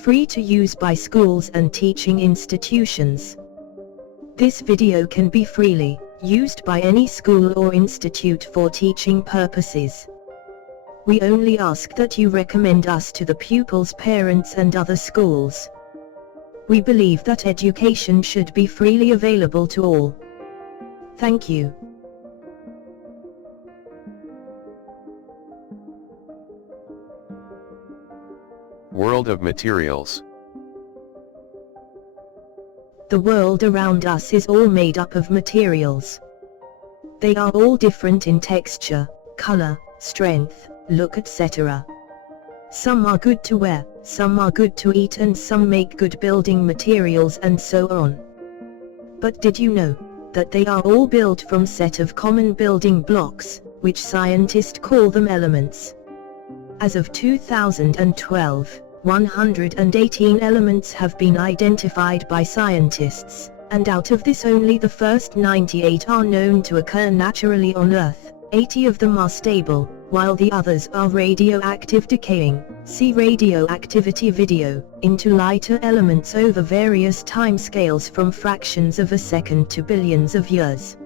free to use by schools and teaching institutions. This video can be freely used by any school or institute for teaching purposes. We only ask that you recommend us to the pupils' parents and other schools. We believe that education should be freely available to all. Thank you. World of materials. The world around us is all made up of materials. They are all different in texture, color, strength, look, etc. Some are good to wear, some are good to eat, and some make good building materials, and so on. But did you know that they are all built from set of common building blocks, which scientists call them elements? As of 2012, 118 elements have been identified by scientists, and out of this only the first 98 are known to occur naturally on Earth. 80 of them are stable, while the others are radioactive decaying. See radioactivity video, into lighter elements over various timescales from fractions of a second to billions of years.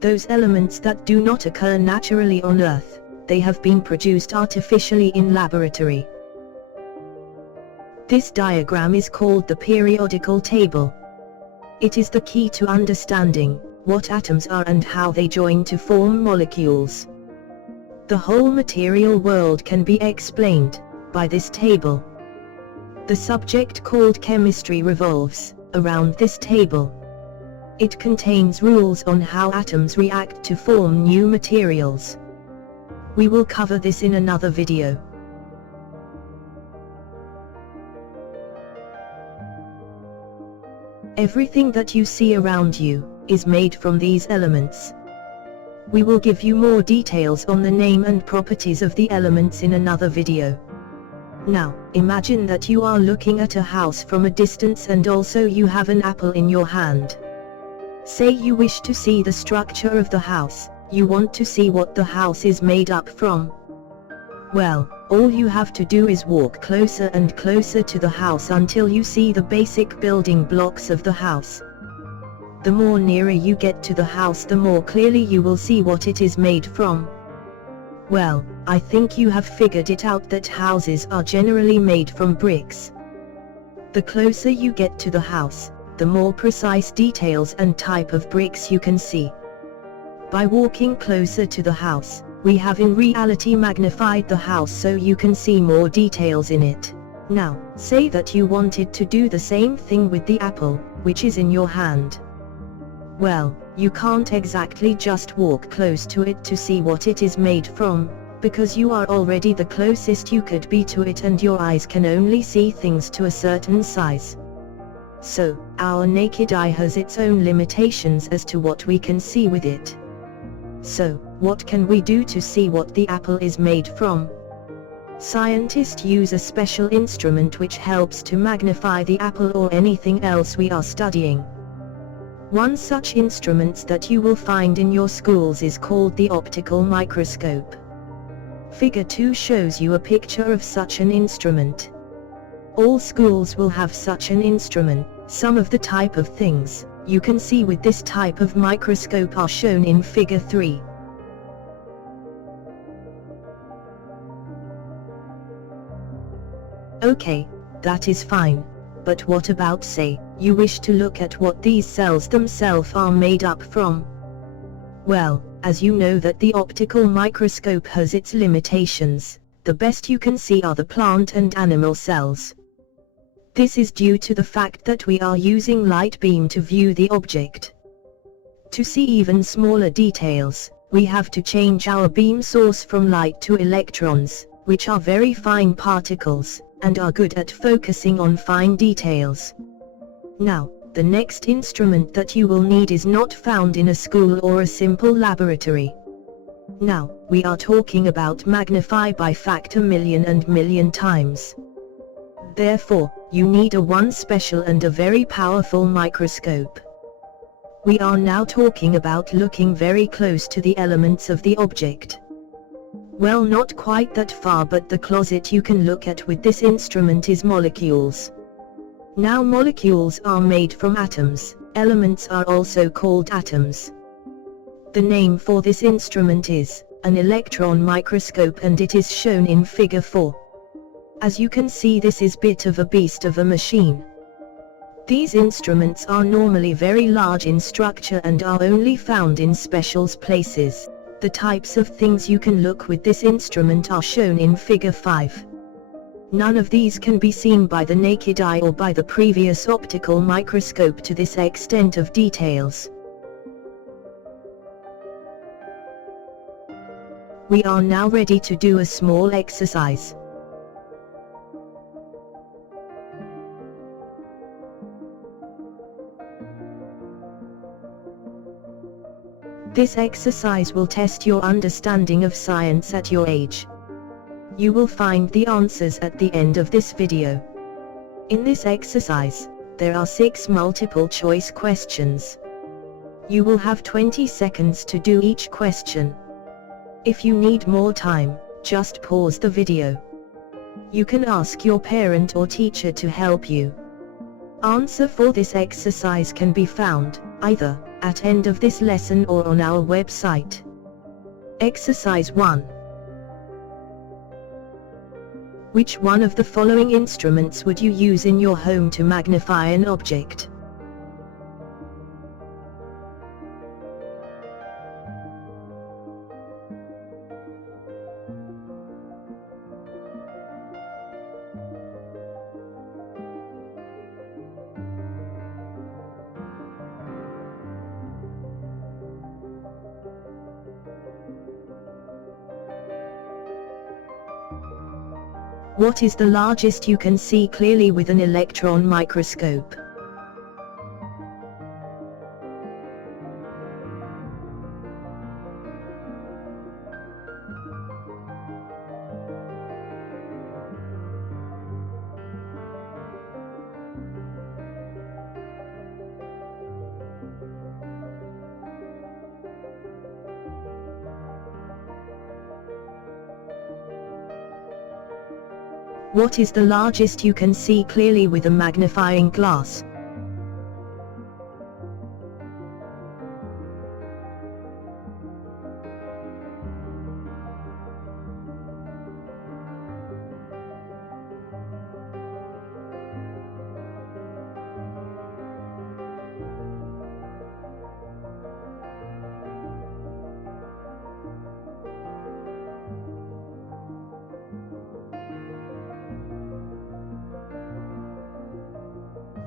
Those elements that do not occur naturally on Earth, they have been produced artificially in laboratory. This diagram is called the periodical table. It is the key to understanding what atoms are and how they join to form molecules. The whole material world can be explained by this table. The subject called chemistry revolves around this table. It contains rules on how atoms react to form new materials. We will cover this in another video. Everything that you see around you is made from these elements. We will give you more details on the name and properties of the elements in another video. Now, imagine that you are looking at a house from a distance and also you have an apple in your hand. Say you wish to see the structure of the house, you want to see what the house is made up from. Well, all you have to do is walk closer and closer to the house until you see the basic building blocks of the house. The more nearer you get to the house, the more clearly you will see what it is made from. Well, I think you have figured it out that houses are generally made from bricks. The closer you get to the house, the more precise details and type of bricks you can see. By walking closer to the house, we have in reality magnified the house so you can see more details in it. Now, say that you wanted to do the same thing with the apple, which is in your hand. Well, you can't exactly just walk close to it to see what it is made from, because you are already the closest you could be to it and your eyes can only see things to a certain size. So, our naked eye has its own limitations as to what we can see with it. So, what can we do to see what the apple is made from? Scientists use a special instrument which helps to magnify the apple or anything else we are studying. One such instrument that you will find in your schools is called the optical microscope. Figure 2 shows you a picture of such an instrument. All schools will have such an instrument. Some of the type of things you can see with this type of microscope are shown in figure 3. Okay, that is fine. But what about, say, you wish to look at what these cells themselves are made up from? Well, as you know that the optical microscope has its limitations, the best you can see are the plant and animal cells. This is due to the fact that we are using light beam to view the object. To see even smaller details, we have to change our beam source from light to electrons, which are very fine particles, and are good at focusing on fine details. Now, the next instrument that you will need is not found in a school or a simple laboratory. Now, we are talking about magnify by factor million and million times. Therefore, you need a one special and a very powerful microscope. We are now talking about looking very close to the elements of the object. Well, not quite that far, but the closet you can look at with this instrument is molecules. Now, molecules are made from atoms. Elements are also called atoms. The name for this instrument is an electron microscope, and it is shown in figure 4. As you can see, this is bit of a beast of a machine. These instruments are normally very large in structure and are only found in special places. The types of things you can look with this instrument are shown in figure 5. None of these can be seen by the naked eye or by the previous optical microscope to this extent of details. We are now ready to do a small exercise. This exercise will test your understanding of science at your age. You will find the answers at the end of this video. In this exercise, there are 6 multiple choice questions. You will have 20 seconds to do each question. If you need more time, just pause the video. You can ask your parent or teacher to help you. Answer for this exercise can be found either at end of this lesson or on our website. Exercise 1. Which one of the following instruments would you use in your home to magnify an object? What is the largest you can see clearly with an electron microscope? What is the largest you can see clearly with a magnifying glass?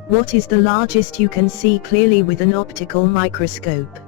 What is the largest you can see clearly with an optical microscope?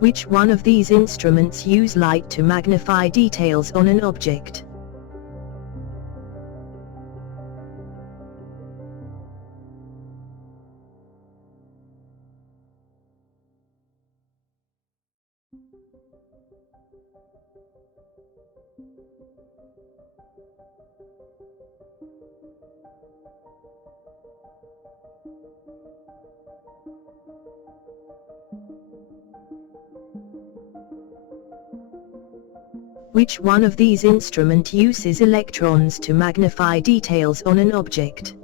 Which one of these instruments use light to magnify details on an object? Which one of these instruments uses electrons to magnify details on an object?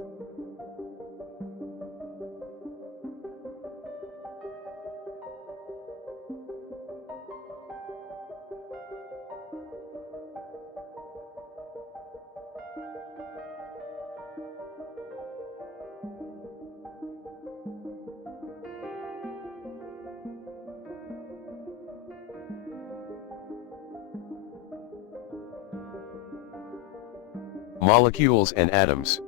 Molecules and atoms.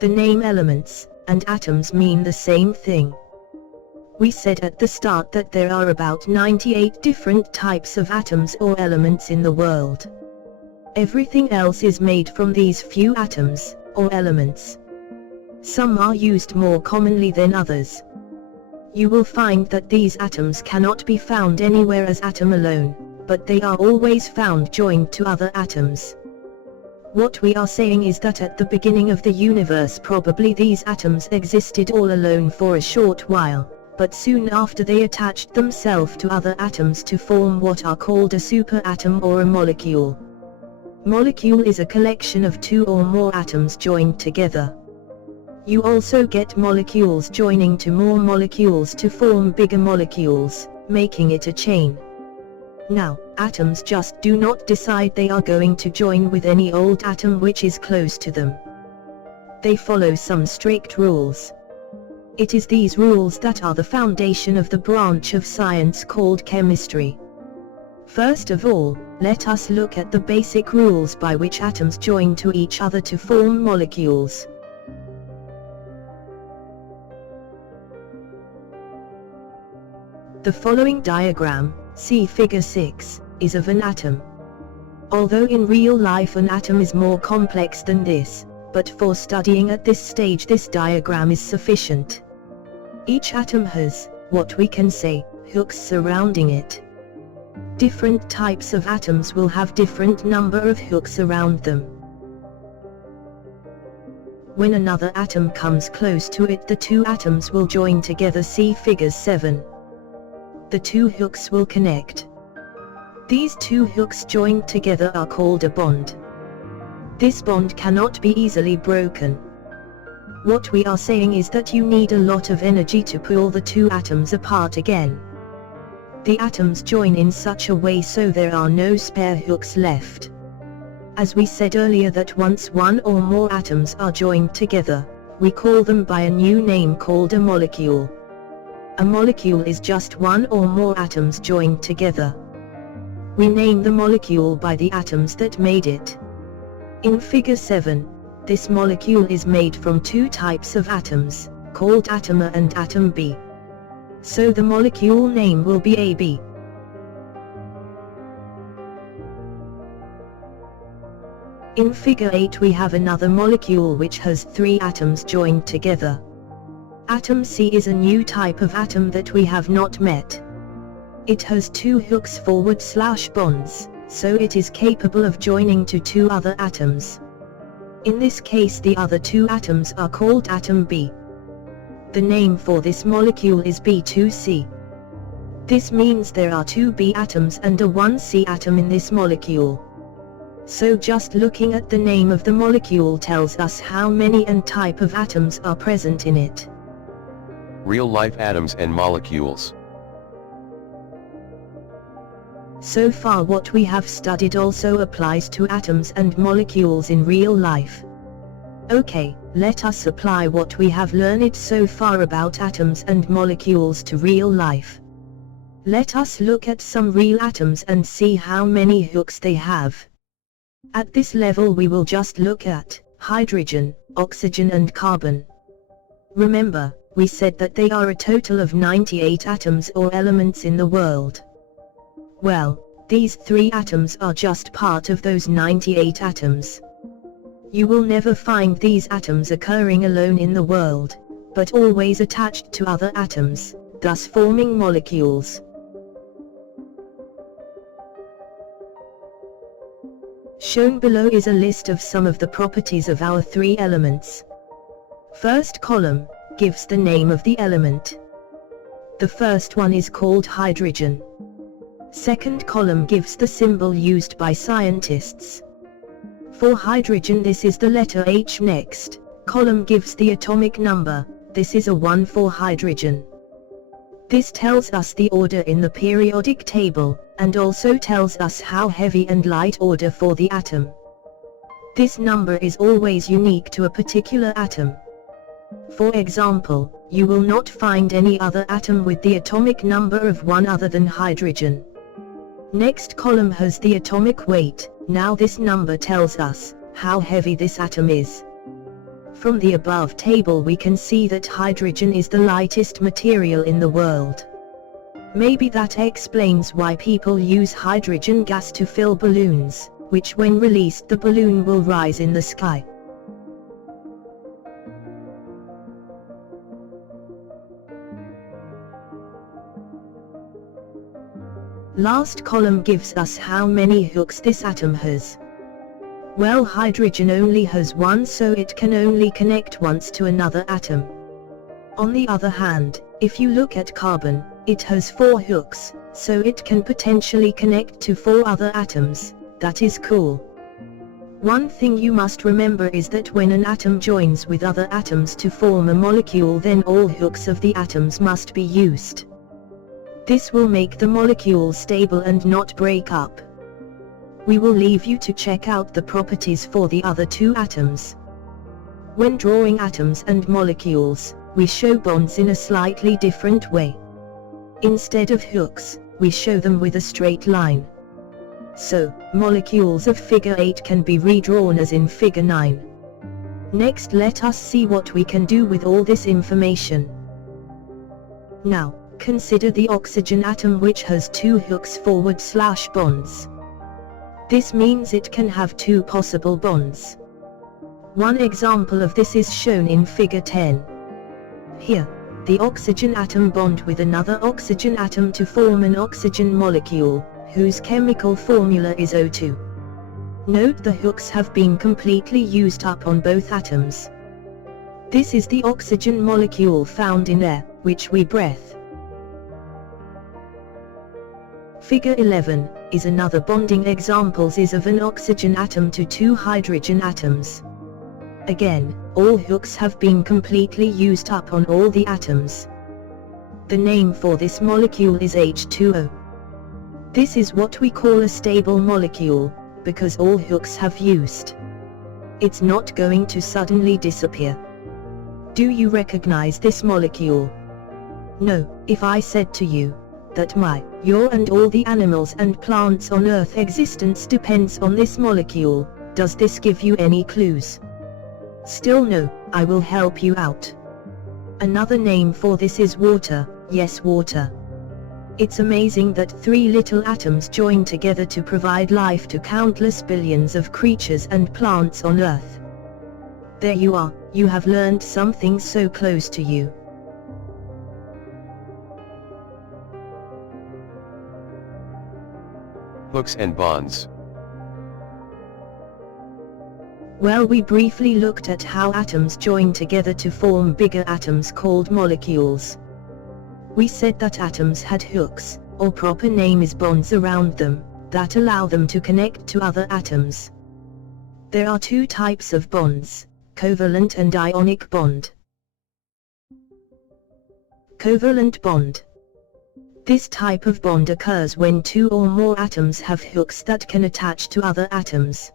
The name elements and atoms mean the same thing. We said at the start that there are about 98 different types of atoms or elements in the world. Everything else is made from these few atoms, or elements. Some are used more commonly than others. You will find that these atoms cannot be found anywhere as atom alone, but they are always found joined to other atoms. What we are saying is that at the beginning of the universe probably these atoms existed all alone for a short while, but soon after they attached themselves to other atoms to form what are called a superatom or a molecule. Molecule is a collection of two or more atoms joined together. You also get molecules joining to more molecules to form bigger molecules, making it a chain. Now, atoms just do not decide they are going to join with any old atom which is close to them. They follow some strict rules. It is these rules that are the foundation of the branch of science called chemistry. First of all, let us look at the basic rules by which atoms join to each other to form molecules. The following diagram, see figure 6, is of an atom. Although in real life an atom is more complex than this, but for studying at this stage this diagram is sufficient. Each atom has, what we can say, hooks surrounding it. Different types of atoms will have different number of hooks around them. When another atom comes close to it, the two atoms will join together, see figure 7. The two hooks will connect. These two hooks joined together are called a bond. This bond cannot be easily broken. What we are saying is that you need a lot of energy to pull the two atoms apart again. The atoms join in such a way so there are no spare hooks left. As we said earlier that once one or more atoms are joined together, we call them by a new name called a molecule. A molecule is just one or more atoms joined together. We name the molecule by the atoms that made it. In figure 7, this molecule is made from two types of atoms, called atom A and atom B. So the molecule name will be AB. In figure 8 we have another molecule which has three atoms joined together. Atom C is a new type of atom that we have not met. It has two hooks /bonds, so it is capable of joining to two other atoms. In this case the other two atoms are called atom B. The name for this molecule is B2C. This means there are two B atoms and a 1C atom in this molecule. So just looking at the name of the molecule tells us how many and type of atoms are present in it. Real-life atoms and molecules. So far what we have studied also applies to atoms and molecules in real life. Okay, let us apply what we have learned so far about atoms and molecules to real life. Let us look at some real atoms and see how many hooks they have. At this level we will just look at hydrogen, oxygen and carbon. Remember, we said that they are a total of 98 atoms or elements in the world. Well, these three atoms are just part of those 98 atoms. You will never find these atoms occurring alone in the world, but always attached to other atoms, thus forming molecules. Shown below is a list of some of the properties of our three elements. First column gives the name of the element. The first one is called hydrogen. Second column gives the symbol used by scientists. For hydrogen this is the letter H. Next column gives the atomic number, this is a 1 for hydrogen. This tells us the order in the periodic table, and also tells us how heavy and light order for the atom. This number is always unique to a particular atom. For example, you will not find any other atom with the atomic number of 1 other than hydrogen. Next column has the atomic weight. Now this number tells us how heavy this atom is. From the above table we can see that hydrogen is the lightest material in the world. Maybe that explains why people use hydrogen gas to fill balloons, which when released the balloon will rise in the sky. Last column gives us how many hooks this atom has. Well, hydrogen only has one, so it can only connect once to another atom. On the other hand, if you look at carbon, it has 4 hooks, so it can potentially connect to 4 other atoms. That is cool. One thing you must remember is that when an atom joins with other atoms to form a molecule, then all hooks of the atoms must be used. This will make the molecule stable and not break up. We will leave you to check out the properties for the other 2 atoms. When drawing atoms and molecules, we show bonds in a slightly different way. Instead of hooks, we show them with a straight line. So, molecules of figure 8 can be redrawn as in figure 9. Next, let us see what we can do with all this information. Now, consider the oxygen atom, which has 2 hooks / bonds. This means it can have 2 possible bonds. One example of this is shown in figure 10. Here, the oxygen atom bond with another oxygen atom to form an oxygen molecule, whose chemical formula is O2. Note the hooks have been completely used up on both atoms. This is the oxygen molecule found in air, which we breathe. Figure 11 is another bonding examples is of an oxygen atom to 2 hydrogen atoms. Again, all hooks have been completely used up on all the atoms. The name for this molecule is H2O. This is what we call a stable molecule, because all hooks have used. It's not going to suddenly disappear. Do you recognize this molecule? No, if I said to you that your and all the animals and plants on Earth existence depends on this molecule, does this give you any clues? Still no, I will help you out. Another name for this is water. Yes, water. It's amazing that 3 little atoms join together to provide life to countless billions of creatures and plants on Earth. There you are, you have learned something so close to you. Hooks and bonds. Well, we briefly looked at how atoms join together to form bigger atoms called molecules. We said that atoms had hooks, or proper name is bonds around them, that allow them to connect to other atoms. There are 2 types of bonds, covalent and ionic bond. Covalent bond. This type of bond occurs when 2 or more atoms have hooks that can attach to other atoms.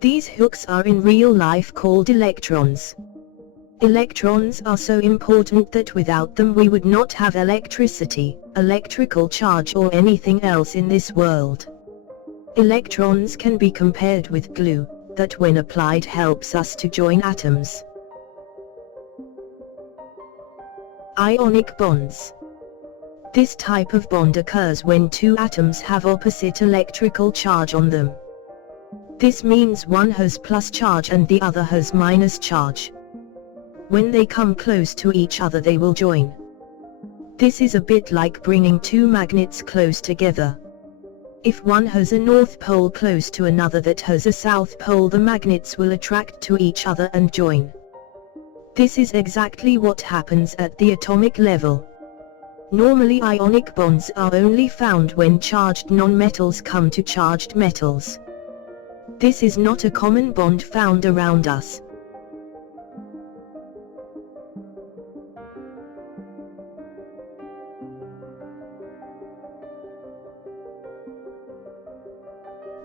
These hooks are in real life called electrons. Electrons are so important that without them we would not have electricity, electrical charge or anything else in this world. Electrons can be compared with glue, that when applied helps us to join atoms. Ionic bonds. This type of bond occurs when 2 atoms have opposite electrical charge on them. This means one has plus charge and the other has minus charge. When they come close to each other they will join. This is a bit like bringing 2 magnets close together. If one has a north pole close to another that has a south pole, the magnets will attract to each other and join. This is exactly what happens at the atomic level. Normally ionic bonds are only found when charged nonmetals come to charged metals. This is not a common bond found around us.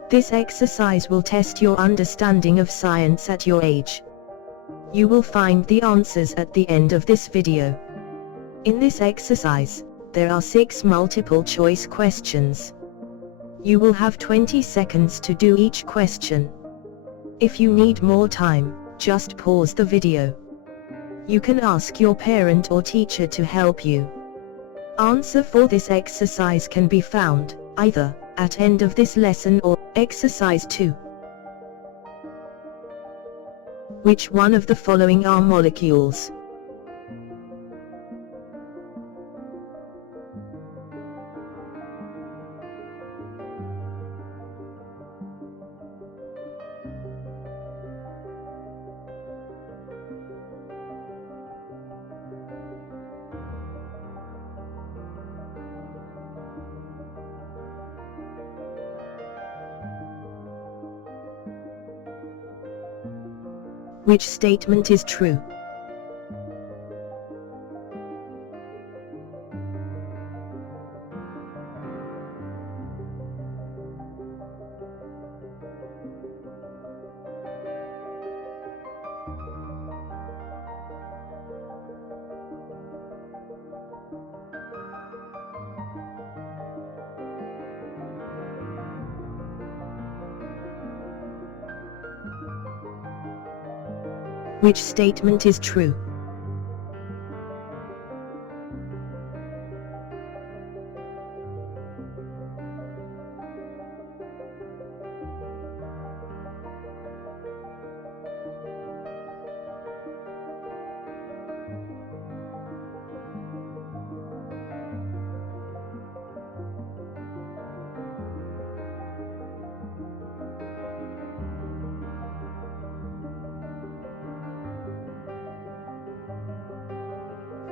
This exercise will test your understanding of science at your age. You will find the answers at the end of this video. In this exercise, there are 6 multiple choice questions. You will have 20 seconds to do each question. If you need more time, just pause the video. You can ask your parent or teacher to help you. Answer for this exercise can be found, either, at end of this lesson or, exercise 2. Which one of the following are molecules? Which statement is true? Which statement is true?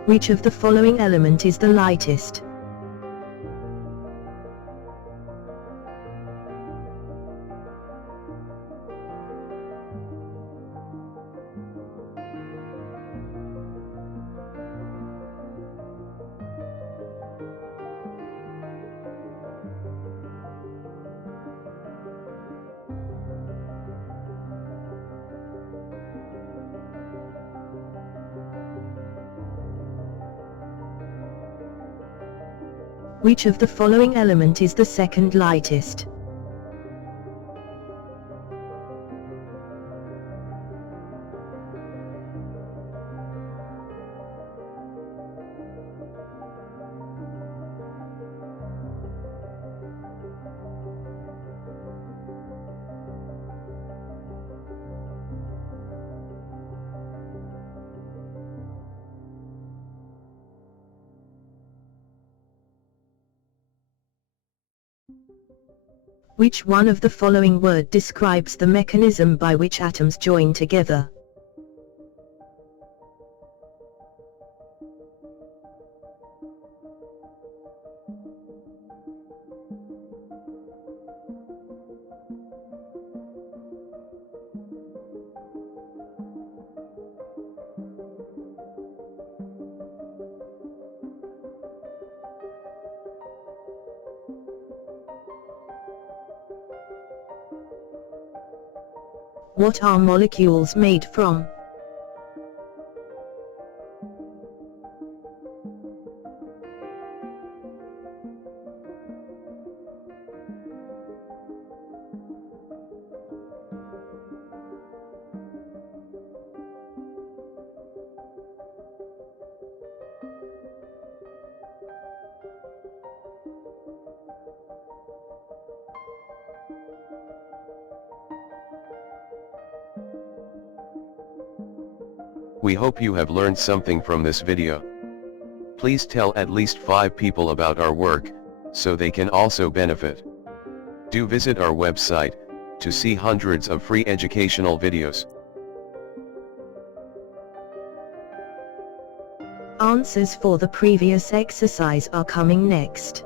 Which of the following element is the lightest? Which of the following element is the second lightest? Which one of the following word describes the mechanism by which atoms join together? What are molecules made from? We hope you have learned something from this video. Please tell at least 5 people about our work, so they can also benefit. Do visit our website, to see hundreds of free educational videos. Answers for the previous exercise are coming next.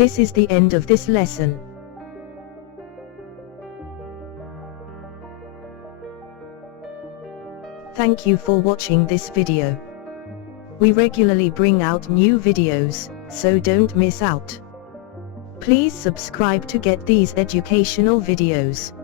This is the end of this lesson. Thank you for watching this video. We regularly bring out new videos, so don't miss out. Please subscribe to get these educational videos.